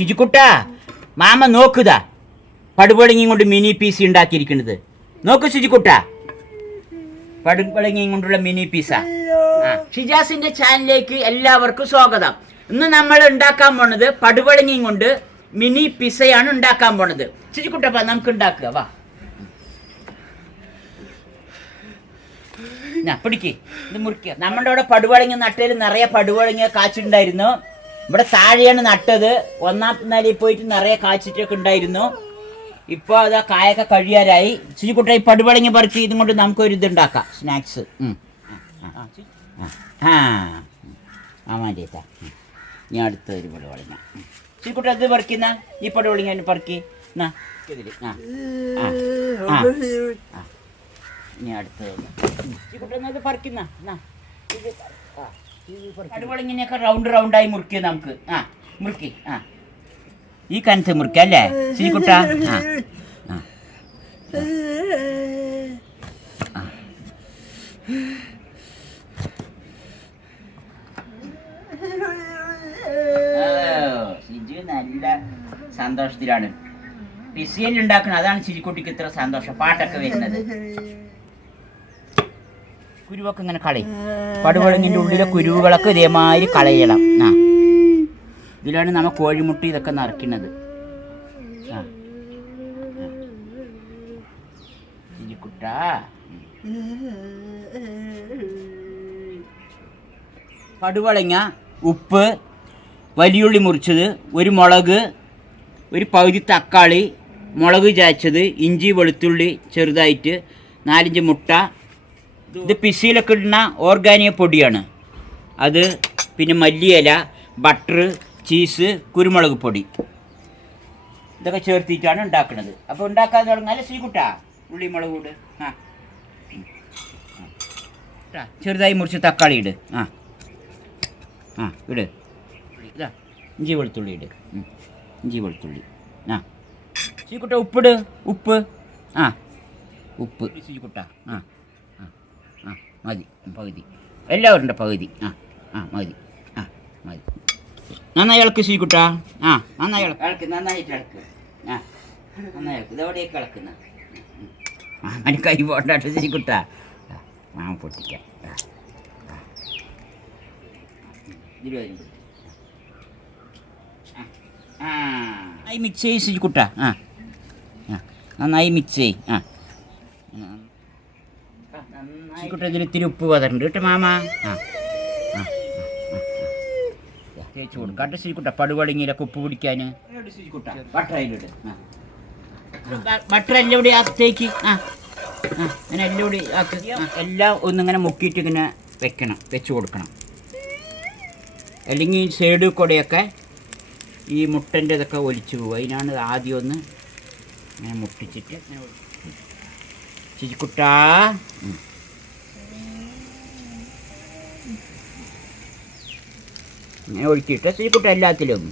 ഷിജിക്കുട്ടാ mama നോക്കുതാ പടുപളങ്ങിയും കൊണ്ട് mini piece ഉണ്ടാക്കിയിരിക്കുന്നത്. നോക്ക് ഷിജിക്കുട്ടാ, പടുപളങ്ങിയും കൊണ്ടുള്ള മിനി പീസ. ഷിജാസിന്റെ ചാനലിലേക്ക് എല്ലാവർക്കും സ്വാഗതം. ഇന്ന് നമ്മൾ ഉണ്ടാക്കാൻ പോണത് പടുപളങ്ങിയും കൊണ്ട് മിനി പിസയാണ് ഉണ്ടാക്കാൻ പോണത്. ഷിജിക്കുട്ടപ്പാ നമുക്ക് ഉണ്ടാക്കുക, വാ. പിടിക്ക്, ഇത് മുറിക്കുക. നമ്മുടെ അവിടെ പടുവളങ്ങി നട്ടതിൽ നിറയെ പടുവളങ്ങി കാച്ചിട്ടുണ്ടായിരുന്നു. ഇവിടെ താഴെയാണ് നട്ടത്. ഒന്നാമത്തെ നിലയിൽ പോയിട്ട് നിറയെ കാച്ചിട്ടൊക്കെ ഉണ്ടായിരുന്നു. ഇപ്പോൾ അതാ കായൊക്കെ കഴിയാറായി. ചിരിക്കുട്ട ഈ പടുവളങ്ങി പറിച്ച് ഇതും കൊണ്ട് നമുക്കൊരു ഇതുണ്ടാക്കാം, സ്നാക്സ്. ആമാൻ്റെ ഞാൻ അടുത്തൊരു പടുവളങ്ങ. ചിരിക്കുട്ട ഇത് പറിക്കുന്ന ഈ പടുവളങ്ങ പറിക്ക്. ഇനി അടുത്തത് പറിക്കുന്ന പടുവളങ്ങിനെയൊക്കെ റൗണ്ടായി മുറിക്കുക നമുക്ക്. മുറുക്കി ഈ കനത്ത് മുറിക്കുക അല്ലേ ശ്രീകുട്ട? ഷിജു നല്ല സന്തോഷത്തിലാണ്. പിസിയൽ ഉണ്ടാക്കണം, അതാണ് ചിരിക്കുട്ടിക്ക് ഇത്ര സന്തോഷം. പാട്ടൊക്കെ വരുന്നത്. കുരുവൊക്കെ ഇങ്ങനെ കളയും. പടുവളങ്ങിൻ്റെ ഉള്ളിലെ കുരുവുകളൊക്കെ ഇതേമാതിരി കളയണം. ഇതിലാണ് നമ്മൾ കോഴിമുട്ട ഇതൊക്കെ നിറയ്ക്കുന്നത്. ചിരിക്കുട്ടാ, പടുവളങ്ങ, ഉപ്പ്, വലിയുള്ളി മുറിച്ചത്, ഒരു മുളക്, ഒരു പകുതി തക്കാളി, മുളക് ചായച്ചത്, ഇഞ്ചി വെളുത്തുള്ളി ചെറുതായിട്ട്, 4-5 മുട്ട. ഇത് പിസിയിലൊക്കെ ഇടുന്ന ഓർഗാനിക് പൊടിയാണ് അത്. പിന്നെ മല്ലിയില, ബട്ടർ, ചീസ്, കുരുമുളക് പൊടി ഇതൊക്കെ ചേർത്തിട്ടാണ് ഉണ്ടാക്കുന്നത്. അപ്പോൾ ഉണ്ടാക്കാൻ തുടങ്ങാല്ലേ ശ്രീകുട്ടാ? ഉള്ളി മുളക് ഇട്. ചെറുതായി മുറിച്ച് തക്കാളി ഇട്. ഇട്. ഇതാ ഇഞ്ചി വെളുത്തുള്ളി ഇട്. ഇഞ്ചി വെളുത്തുള്ളി. ശ്രീകുട്ട ഉപ്പിട്. ഉപ്പ് ഉപ്പ് ശ്രീകുട്ട. മതി, പകുതി. എല്ലാവരുടെ പകുതി. മതി. മതി. നന്നായി ഇളക്ക് ശ്രീകുട്ട. നന്നായി ഇളക്ക്. നന്നായിട്ട് ഇളക്ക്. നന്നായി ഇളക്ക്. ഇതെവിടെയൊക്കെ ഇളക്കുന്ന അതിന് കൈ പോണ്ടാട്ട് ശ്രീകുട്ട. പൊട്ടിക്കാം. നന്നായി മിക്സ് ചെയ്യ് ശ്രീകുട്ട. നന്നായി മിക്സ് ചെയ്യ്. ശ്രീകുട്ട ഇതിൽ ഇത്തിരി ഉപ്പ് പതറുണ്ട് കേട്ടോ മാമ. തേച്ച് കൊടുക്കാട്ടെ ശ്രീകുട്ട. പടുവളങ്ങിയിലൊക്കെ ഉപ്പ് പിടിക്കാൻ ശ്രീകുട്ട. ബട്ടർ അതിലിട്. ബട്ടർ എല്ലാം കൂടി ആത്തേക്ക്. അങ്ങനെ എല്ലാം കൂടി ആക്കി എല്ലാം ഒന്നിങ്ങനെ മുക്കിയിട്ട് ഇങ്ങനെ വെച്ച് കൊടുക്കണം. അല്ലെങ്കിൽ സൈഡിൽ കൂടെയൊക്കെ ഈ മുട്ടൻ്റെ ഇതൊക്കെ ഒലിച്ചു പോകും. അതിനാണ് ആദ്യം ഒന്ന് ഇങ്ങനെ മുട്ടിച്ചിട്ട് ശ്രീകുട്ടാ. അങ്ങനെ ഒഴിച്ചിട്ട് ശ്രീകുട്ട എല്ലാത്തിലും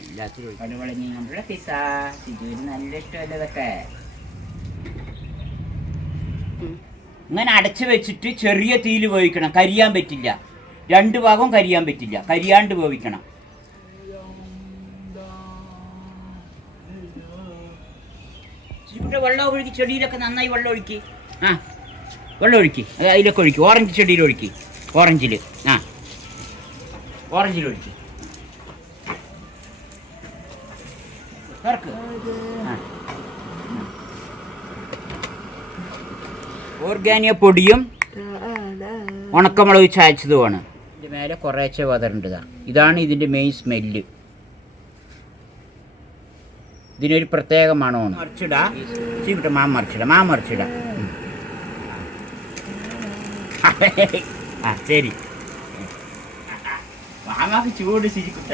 എല്ലാത്തിലും പടുവളങ്ങി നമ്മുടെ പിസ്സ. ഷിജുവിന് നല്ല ഇഷ്ടമല്ല ഇതൊക്കെ. ഇങ്ങനെ അടച്ചു വെച്ചിട്ട് ചെറിയ തീയിൽ വേവിക്കണം. കരിയാൻ പറ്റില്ല. 2 ഭാഗവും കരിയാൻ പറ്റില്ല. കരിയാണ്ട് വേവിക്കണം. വെള്ളം ഒഴുക്കി. ചെടിയിലൊക്കെ നന്നായി വെള്ളം ഒഴുക്കി. വെള്ളം ഒഴുക്കി. അതിലൊക്കെ ഒഴുക്കി. ഓറഞ്ച് ചെടിയിൽ ഒഴുക്കി. ഓറഞ്ചിൽ ഒഴുക്കി. ഓർഗാനിക് പൊടിയും ഉണക്കമുളക് ചായച്ചതുമാണ്. ഇതിൻ്റെ മേലെ കുറേശ്ശെ വതറുണ്ട്. ഇതാണ് ഇതിൻ്റെ മെയിൻ സ്മെല്ല്. ഇതിനൊരു പ്രത്യേക മണമാണ്. മറിച്ചിടാ ചീവിട്ട. മറിച്ചിടാ. ശരി. മാമാക്ക് ചൂട് ശരിക്കുട്ട.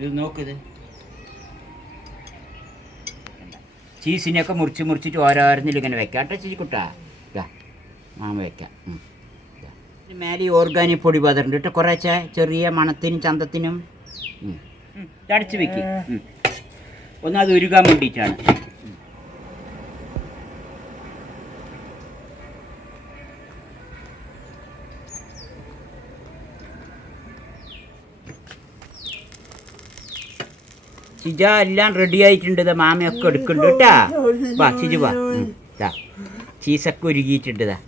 ഇത് നോക്കിത്. ചീസിനെയൊക്കെ മുറിച്ചിട്ട് ഓരോരുന്നിൽ ഇങ്ങനെ വെക്കാം കേട്ടോ ശരിക്കുട്ട. മാമ വെക്കാം. മേലെ ഓർഗാനിക് പൊടി പതറുണ്ട് കേട്ടോ. കുറേശ്ശെ ചെറിയ മണത്തിനും ചന്തത്തിനും. അടച്ച് വെക്ക്. ഒന്ന് അത് ഉരുകാൻ വേണ്ടിയിട്ടാണ്. ചിജ എല്ലാം റെഡി ആയിട്ടുണ്ട്. ഇതാ മാമയൊക്കെ എടുക്കുന്നുണ്ട് കേട്ടാ. വാ ചിജു വാ. ഇതാ ചീസൊക്കെ ഉരുകിയിട്ടുണ്ട്. ഇതാ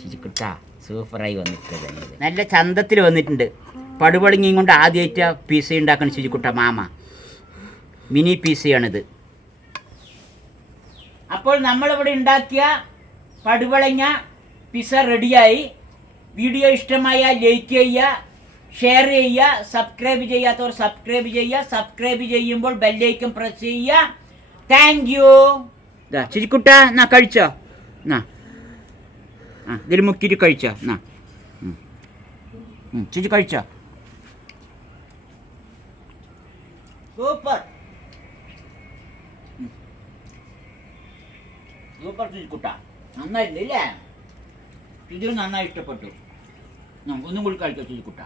ചിജിക്കുട്ടാ സൂപ്പറായി വന്നിട്ടുണ്ട്. നല്ല ചന്തത്തിൽ വന്നിട്ടുണ്ട്. പടുപളങ്ങിയും കൊണ്ട് ആദ്യമായിട്ട് പിസ ഉണ്ടാക്കണം ചിജിക്കുട്ട മാമ. മിനി പിസയാണിത്. അപ്പോൾ നമ്മളിവിടെ ഉണ്ടാക്കിയ പടുവളങ്ങ പിസ റെഡിയായി. വീഡിയോ ഇഷ്ടമായ ലൈക്ക് ചെയ്യുക, ഷെയർ ചെയ്യുക, സബ്സ്ക്രൈബ് ചെയ്യാത്തവർ സബ്സ്ക്രൈബ് ചെയ്യുക. സബ്സ്ക്രൈബ് ചെയ്യുമ്പോൾ ബെല്ലൈക്കൺ പ്രസ് ചെയ്യുക. Thank you. ഇതാ ചിരിക്കുട്ട എന്നാ കഴിച്ചോ. എന്നാ ഇതിൽ മുക്കിയിട്ട് കഴിച്ചോ. എന്നാ ചിരി കഴിച്ചോ. Super super ചിരിക്കുട്ട. നന്നായില്ലേ ഇല്ലേ? ഇത് നന്നായി ഇഷ്ടപ്പെട്ടു. ഒന്നും കൂടി കഴിക്കാം ചിരിക്കുട്ട.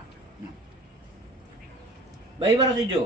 ബൈ പറ ചിജു.